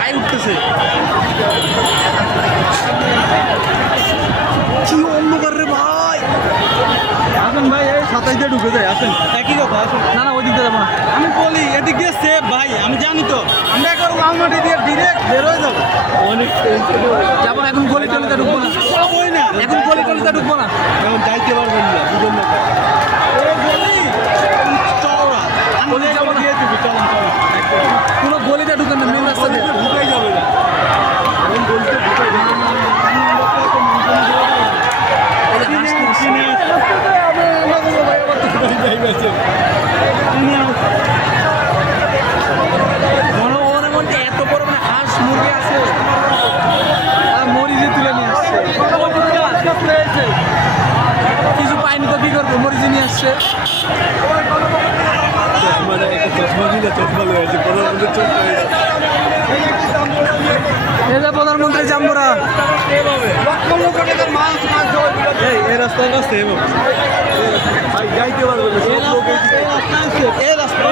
গায়ে উঠতেছে। কি অন্ধকার রে ভাই। আসেন ভাই, এই 27 দিয়ে ঢুকে যায়, আসেন। একই কথা, আসেন। না না, ওই দিক দিয়ে যাবো না। আমি বলি এদিক দিয়ে সেফ ভাই, আমি জানি তো। আমরা একবার লালমাটি দিয়ে ডিরেক্ট বের হয়ে যাবো। অনেক যাবো এখন, গলি টলিতে ঢুকবো না। ওই না, এখন গলি টলিতে ঢুকবো না। এখন যাইতে পারবেন না, বুঝুন না। এই গলি চওড়া, গলি যাবো দিয়ে দিবি, চলেন চলেন। কোনো গলিতে ঢুকেন না, মেন রাস্তা দিয়ে। ঢুকাই যাবে না, এখন গলিতে ঢুকাই যাবে না। জনগণের মধ্যে এত বড় মানে হাঁস মুরগি আছে, আর মরিচে তুলে নিয়ে আসছে। কিছু পাইনি তো কি করবো, মরিচে নিয়ে আসছে। মানে একটা চশমা কিনে চশমা লয়ে আছে, প্রধানমন্ত্রী চশমা। এই যে প্রধানমন্ত্রী জাম্বুরা, এই রাস্তার কাছে যাইতে পারবে না, সব লোক এই রাস্তা